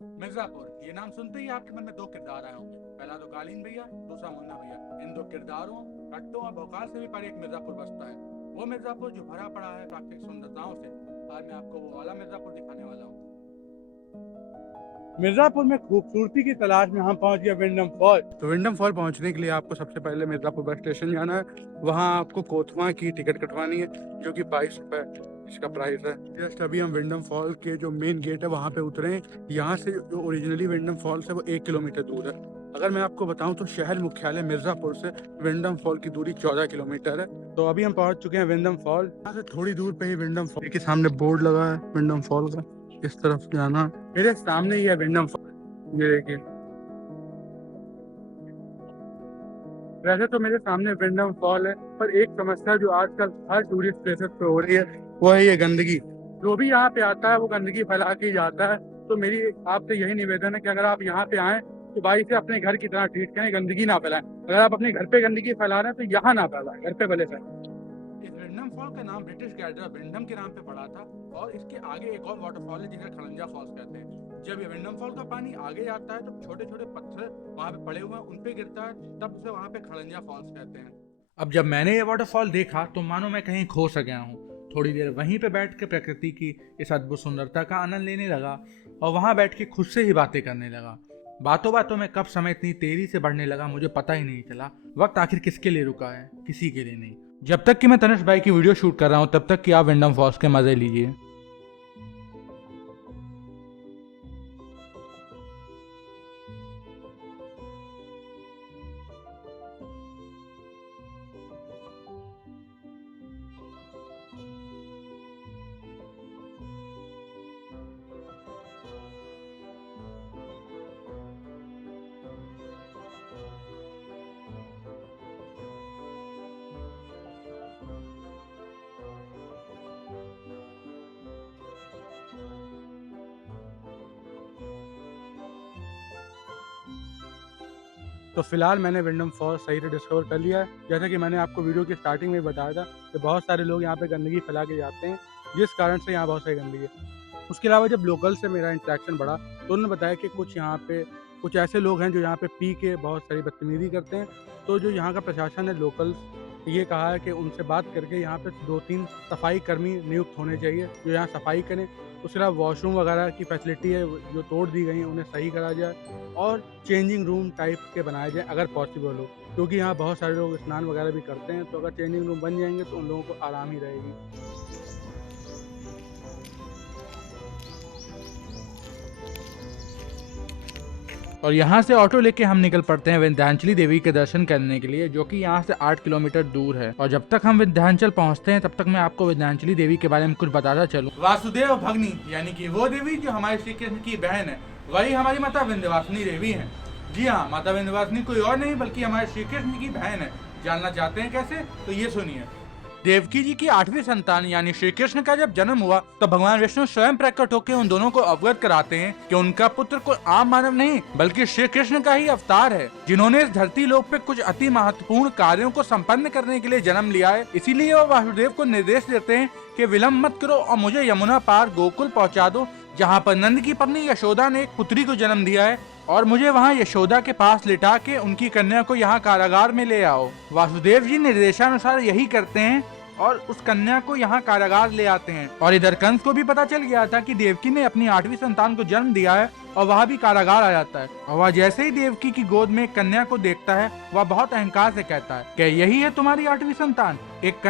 मिर्जापुर, ये नाम सुनते ही आपके मन में दो किरदार आए होंगे। पहला तो कालीन भैया, दूसरा मुन्ना भैया। इन दो किरदारों, कट्टों और भौकाल से भी परे एक मिर्जापुर बसता है। वो मिर्जापुर जो भरा पड़ा है प्राकृतिक सुंदरताओं से। आज मैं आपको वो वाला मिर्जापुर दिखाने वाला हूँ। मिर्जापुर में खूबसूरती की तलाश में हम पहुंच गए विंडम फॉल। तो विंडम फॉल पहुंचने के लिए आपको सबसे पहले मिर्जापुर बस स्टेशन जाना है। वहां आपको कोतवा की टिकट कटवानी है, जो कि 22 रुपए इसका प्राइस है। जस्ट अभी हम विंडम फॉल के जो मेन गेट है वहां पे उतरे हैं। यहाँ से जो ओरिजिनली विंडम फॉल्स है वो 1 किलोमीटर दूर है। अगर मैं आपको बताऊं तो शहर मुख्यालय मिर्जापुर से विंडम फॉल की दूरी 14 किलोमीटर है। तो अभी हम पहुंच चुके हैं विंडम फॉल। यहाँ से थोड़ी दूर पे ही विंडम फॉल के सामने बोर्ड लगा है विंडम फॉल का, इस तरफ जाना। मेरे सामने ही है विंडम फॉल, ये देखिए। वैसे तो मेरे सामने विंडम फॉल है, पर एक समस्या जो आजकल हर टूरिस्ट प्लेसेस पे हो रही है वो है ये गंदगी। जो भी यहाँ पे आता है वो गंदगी फैला के ही जाता है। तो मेरी आपसे यही निवेदन है कि अगर आप यहाँ पे आए तो भाई से अपने घर की तरह ट्रीट करें, गंदगी ना फैलाएं। अगर आप अपने घर पे गंदगी फैला रहे हैं तो यहाँ ना फैलाएं, घर पे भले फैलाएं। इस विंडम फॉल का नाम ब्रिटिश ग्लेशियर विंडम के नाम पे पड़ा था, और इसके आगे एक और वाटरफॉल है जिसे खड़ंजा फॉल्स कहते हैं। जब ये विंडम फॉल का पानी आगे जाता है तो छोटे छोटे पत्थर वहाँ पे पड़े हुए हैं, उन पे गिरता है, तब उसे वहाँ पे खड़ंजा फॉल्स कहते हैं। अब जब मैंने ये वाटरफॉल देखा तो मानो मैं कहीं खो सा गया हूँ। थोड़ी देर वहीं पे बैठ के प्रकृति की इस अद्भुत सुंदरता का आनंद लेने लगा, और वहां बैठ के खुद से ही बातें करने लगा। बातों बातों में कब समय इतनी तेजी से बढ़ने लगा मुझे पता ही नहीं चला। वक्त आखिर किसके लिए रुका है? किसी के लिए नहीं। जब तक कि मैं तनिष भाई की वीडियो शूट कर रहा हूँ तब तक कि आप विंडम फॉल्स के मजे लीजिए। तो फिलहाल मैंने विंडम फॉल्स सही से डिस्कवर कर लिया है। जैसा कि मैंने आपको वीडियो की स्टार्टिंग में बताया था कि बहुत सारे लोग यहाँ पे गंदगी फैला के जाते हैं, जिस कारण से यहाँ बहुत सारी गंदगी है। उसके अलावा जब लोकल से मेरा इंटरेक्शन बढ़ा तो उन्होंने बताया कि कुछ यहाँ पे कुछ ऐसे लोग हैं जो यहाँ पे पी के बहुत सारी बदतमीजी करते हैं। तो जो यहाँ का प्रशासन है, लोकल, ये कहा है कि उनसे बात करके यहाँ पे 2-3 सफाई कर्मी नियुक्त होने चाहिए जो यहाँ सफाई करें। उसके अलावा वॉशरूम वगैरह की फैसिलिटी है जो तोड़ दी गई है उन्हें सही करा जाए, और चेंजिंग रूम टाइप के बनाए जाए अगर पॉसिबल हो, क्योंकि यहाँ बहुत सारे लोग स्नान वगैरह भी करते हैं। तो अगर चेंजिंग रूम बन जाएंगे तो उन लोगों को आराम ही रहेगी। और यहाँ से ऑटो लेके हम निकल पड़ते हैं विंध्याचली देवी के दर्शन करने के लिए, जो कि यहाँ से 8 किलोमीटर दूर है। और जब तक हम विंध्याचल पहुँचते हैं तब तक मैं आपको विंध्याचली देवी के बारे में कुछ बताता चलूँ। वासुदेव भगनी यानी कि वो देवी जो हमारे श्री कृष्ण की बहन है, वही हमारी माता विंध्यवासिनी देवी है। जी हाँ, माता विंध्यवासिनी कोई और नहीं बल्कि हमारे श्री कृष्ण की बहन है। जानना चाहते हैं कैसे? तो ये सुनिए। देवकी जी की 8वीं संतान यानी श्री कृष्ण का जब जन्म हुआ तो भगवान विष्णु स्वयं प्रकट होकर उन दोनों को अवगत कराते हैं कि उनका पुत्र कोई आम मानव नहीं बल्कि श्री कृष्ण का ही अवतार है, जिन्होंने इस धरती लोक पे कुछ अति महत्वपूर्ण कार्यों को संपन्न करने के लिए जन्म लिया है। इसीलिए वो वासुदेव को निर्देश देते हैं कि विलम्ब मत करो और मुझे यमुना पार गोकुल पहुँचा दो, जहाँ पर नंद की पत्नी यशोदा ने एक पुत्री को जन्म दिया है, और मुझे वहाँ यशोदा के पास लिटा के उनकी कन्या को यहाँ कारागार में ले आओ। वासुदेव जी निर्देशानुसार यही करते हैं और उस कन्या को यहाँ कारागार ले आते हैं। और इधर कंस को भी पता चल गया था कि देवकी ने अपनी 8वीं संतान को जन्म दिया है, और वह भी कारागार आ जाता है। और वह जैसे ही देवकी की गोद में एक कन्या को देखता है वह बहुत अहंकार से कहता है कि यही है तुम्हारी 8वीं संतान? एक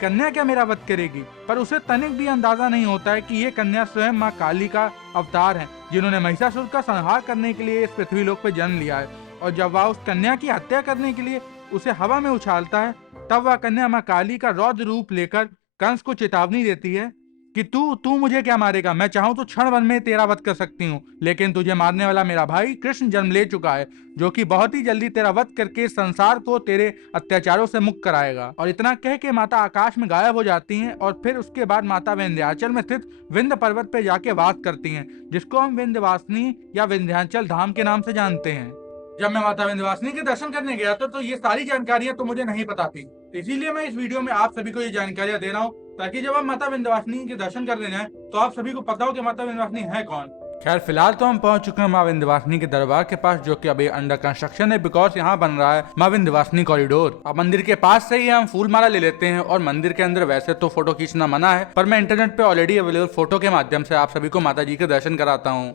कन्या क्या मेरा वध करेगी? पर उसे तनिक भी अंदाजा नहीं होता है कि ये कन्या स्वयं माँ काली का अवतार है, जिन्होंने महिषासुर का संहार करने के लिए इस पृथ्वी लोक पे जन्म लिया है। और जब वह उस कन्या की हत्या करने के लिए उसे हवा में उछालता है तब वह कन्या माँ काली का रौद्र रूप लेकर कंस को चेतावनी देती है कि तू मुझे क्या मारेगा? मैं चाहूं तो क्षण भर में तेरा वध कर सकती हूँ, लेकिन तुझे मारने वाला मेरा भाई कृष्ण जन्म ले चुका है, जो कि बहुत ही जल्दी तेरा वध करके संसार को तेरे अत्याचारों से मुक्त कराएगा। और इतना कह के माता आकाश में गायब हो जाती हैं, और फिर उसके बाद माता विंध्याचल में स्थित विंध्य पर्वत पे जाके वास करती हैं, जिसको हम विंध्यवासिनी या विंध्याचल धाम के नाम से जानते हैं। जब मैं माता विंध्यवासिनी के दर्शन करने गया था तो ये सारी जानकारियां तो मुझे नहीं पता थी, इसीलिए मैं इस वीडियो में आप सभी को ये जानकारियां दे रहा हूँ, ताकि जब आप माता विंध्यवासिनी के दर्शन करने जाएं तो आप सभी को पता हो कि माता विंध्यवासिनी है कौन। खैर फिलहाल तो हम पहुंच चुके हैं मां विंध्यवासिनी के दरबार के पास, जो कि अभी अंडर कंस्ट्रक्शन है, बिकॉज यहाँ बन रहा है मां विंध्यवासिनी कॉरिडोर। अब मंदिर के पास से ही हम फूल माला ले लेते हैं और मंदिर के अंदर वैसे तो फोटो खींचना मना है, पर मैं इंटरनेट पे ऑलरेडी अवेलेबल फोटो के माध्यम से आप सभी को माता जी के दर्शन कराता हूँ।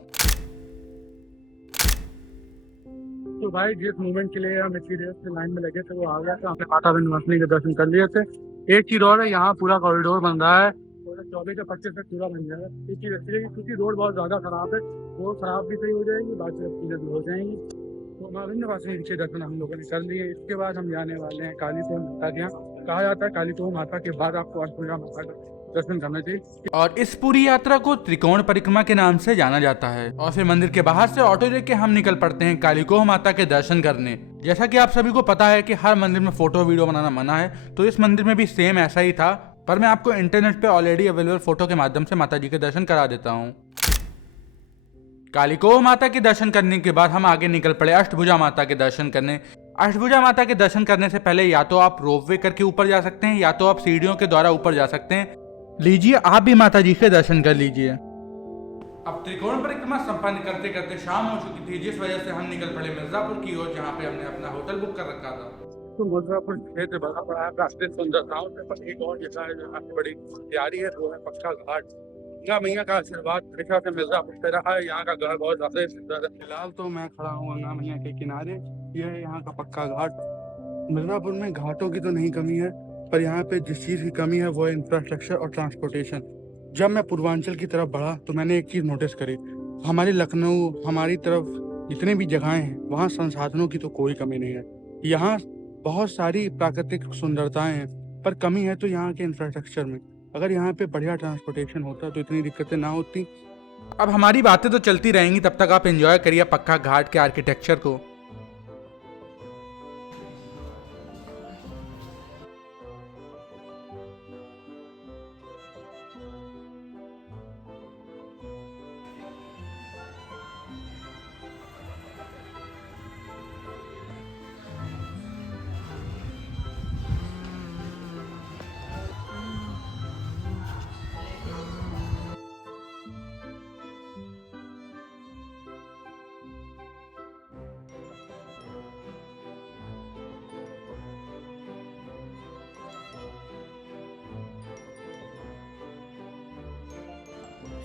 तो भाई जिस मूवमेंट के लिए हम इतनी देर से लाइन में लगे थे वो आ गया, तो हमने माता विंध्यवासिनी के दर्शन कर लिए थे। एक चीज और है, यहाँ पूरा कॉरिडोर बन रहा है, 24 से 25 तक पूरा बन जाएगा। एक चीज अच्छी है क्योंकि रोड बहुत ज्यादा खराब है, रोड खराब भी सही हो जाएगी, बाकी सब चीजें भी हो जाएंगी। तो माँ विंध्यवासिनी के दर्शन हम लोगों ने कर लिए। इसके बाद हम जाने वाले हैं काली तोड़ माता के यहाँ। कहा जाता है काली तोड़ माता के बाद आपको अष्टभुजा माता का दर्शन करना चाहिए। और इस पूरी यात्रा को त्रिकोण परिक्रमा के नाम से जाना जाता है। और फिर मंदिर के बाहर से ऑटो लेके हम निकल पड़ते हैं कालिकोह माता के दर्शन करने। जैसा कि आप सभी को पता है कि हर मंदिर में फोटो वीडियो बनाना मना है, तो इस मंदिर में भी सेम ऐसा ही था, पर मैं आपको इंटरनेट पे ऑलरेडी अवेलेबल फोटो के माध्यम से माता जी के दर्शन करा देता हूँ। कालिकोह माता के दर्शन करने के बाद हम आगे निकल पड़े अष्टभुजा माता के दर्शन करने। अष्टभुजा माता के दर्शन करने से पहले या तो आप रोपवे करके ऊपर जा सकते हैं या तो आप सीढ़ियों के द्वारा ऊपर जा सकते हैं। लीजिए आप भी माता जी के दर्शन कर लीजिए। अब त्रिकोण परिक्रमा संपन्न करते करते शाम हो चुकी थी, जिस वजह से हम निकल पड़े मिर्जापुर की ओर, जहाँ पे हमने अपना होटल बुक कर रखा था। तो मिर्जापुर क्षेत्र बड़ा पड़ा है प्राकृतिक सुंदरताओं से, पर एक और जगह है जहाँ की बड़ी प्यारी है, वो है पक्का घाट। गंगा मैया का आशीर्वाद हमेशा से मिर्जापुर पे रहा है। यहाँ का घर बहुत ज्यादा सुंदर है। फिलहाल तो मैं खड़ा हूँ गंगा मैया के किनारे। यह है यहाँ का पक्का घाट। मिर्जापुर में घाटों की तो नहीं कमी है, पर यहाँ पे जिस चीज़ की कमी है वो है इंफ्रास्ट्रक्चर और ट्रांसपोर्टेशन। जब मैं पूर्वांचल की तरफ बढ़ा तो मैंने एक चीज़ नोटिस करी, हमारी लखनऊ हमारी तरफ जितने भी जगहें हैं वहाँ संसाधनों की तो कोई कमी नहीं है। यहाँ बहुत सारी प्राकृतिक सुंदरताएं हैं, पर कमी है तो यहाँ के इंफ्रास्ट्रक्चर में। अगर यहाँ पे बढ़िया ट्रांसपोर्टेशन होता तो इतनी दिक्कतें ना होती। अब हमारी बातें तो चलती रहेंगी, तब तक आप एंजॉय करिए पक्का घाट के आर्किटेक्चर को।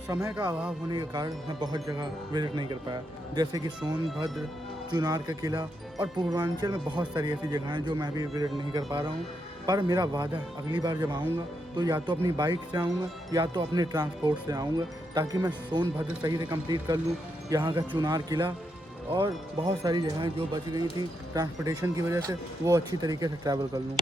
समय का अभाव होने के कारण मैं बहुत जगह विजिट नहीं कर पाया, जैसे कि सोनभद्र, चुनार का किला और पूर्वांचल में बहुत सारी ऐसी जगह हैं जो मैं भी विजिट नहीं कर पा रहा हूँ। पर मेरा वादा है अगली बार जब आऊँगा तो या तो अपनी बाइक से आऊँगा या तो अपने ट्रांसपोर्ट से आऊँगा, ताकि मैं सोनभद्र सही से कंप्लीट कर लूँ। यहाँ का चुनार किला और बहुत सारी जगहें जो बच गई थी ट्रांसपोर्टेशन की वजह से, वो अच्छी तरीके से ट्रैवल कर लूँ।